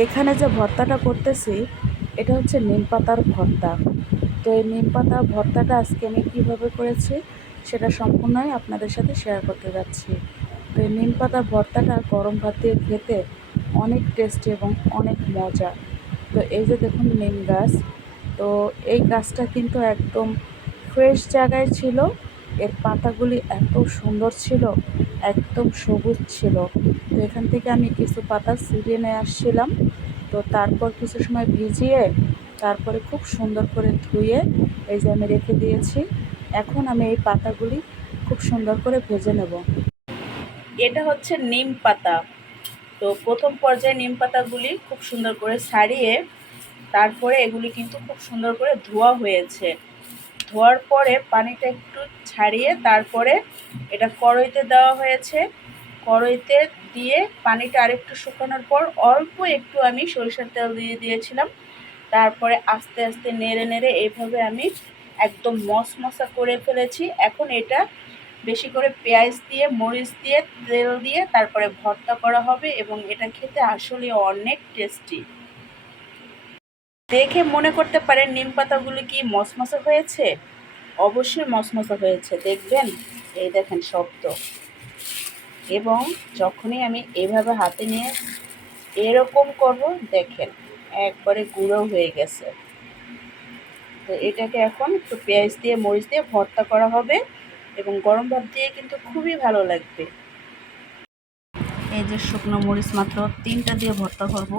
এখানে যে ভর্তাটা করতেছি, এটা হচ্ছে নিম পাতার ভর্তা। তো এই নিম পাতা ভর্তাটা আজকে আমি কীভাবে করেছি, সেটা সম্পূর্ণই আপনাদের সাথে শেয়ার করতে যাচ্ছি। তো এই নিম পাতা ভর্তাটা গরম ভাত দিয়ে খেতে অনেক টেস্টি এবং অনেক মজা। তো এই যে দেখুন নিম গাছ, তো এই গাছটা কিন্তু একদম ফ্রেশ জায়গায় ছিল, এর পাতাগুলি এত সুন্দর ছিল একদম সবুজ ছিল। তো এখান থেকে আমি কিছু পাতা ছিঁড়ে নিয়ে আসছিলাম। তো তারপর কিছু সময় ভিজিয়ে, তারপরে খুব সুন্দর করে ধুয়ে এই যে আমি রেখে দিয়েছি। এখন আমি এই পাতাগুলি খুব সুন্দর করে ভেজে নেব। এটা হচ্ছে নিম পাতা। তো প্রথম পর্যায়ে নিম পাতাগুলি খুব সুন্দর করে ছাড়িয়ে, তারপরে এগুলি কিন্তু খুব সুন্দর করে ধোয়া হয়েছে। ধোয়ার পরে পানিটা একটু ছাড়িয়ে তারপরে এটা কড়াইতে দেওয়া হয়েছে। কড়াইতে দিয়ে পানিটা আরেকটু শুকানোর পর অল্প একটু আমি সরিষার তেল দিয়ে দিয়েছিলাম। তারপরে আস্তে আস্তে নেড়ে নেড়ে এইভাবে আমি একদম মশমশা করে ফেলেছি। এখন এটা বেশি করে পেঁয়াজ দিয়ে, মরিচ দিয়ে, তেল দিয়ে তারপরে ভর্তা করা হবে এবং এটা খেতে আসলে অনেক টেস্টি। দেখে মনে করতে পারেন নিম পাতাগুলো কি মশমশা হয়েছে? অবশ্যই মশমশা হয়েছে, দেখবেন? এই দেখেন শব্দ এবং যখনই আমি এভাবে হাতে নিয়ে এরকম করব, দেখেন, একবারে গুঁড়ো হয়ে গেছে। তো এটাকে এখন একটু পেঁয়াজ দিয়ে, মরিচ দিয়ে ভর্তা করা হবে এবং গরম ভাত দিয়ে কিন্তু খুবই ভালো লাগবে। এই যে শুকনো মরিচ মাত্র তিনটা দিয়ে ভর্তা করব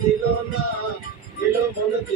দিল না দিল না দিল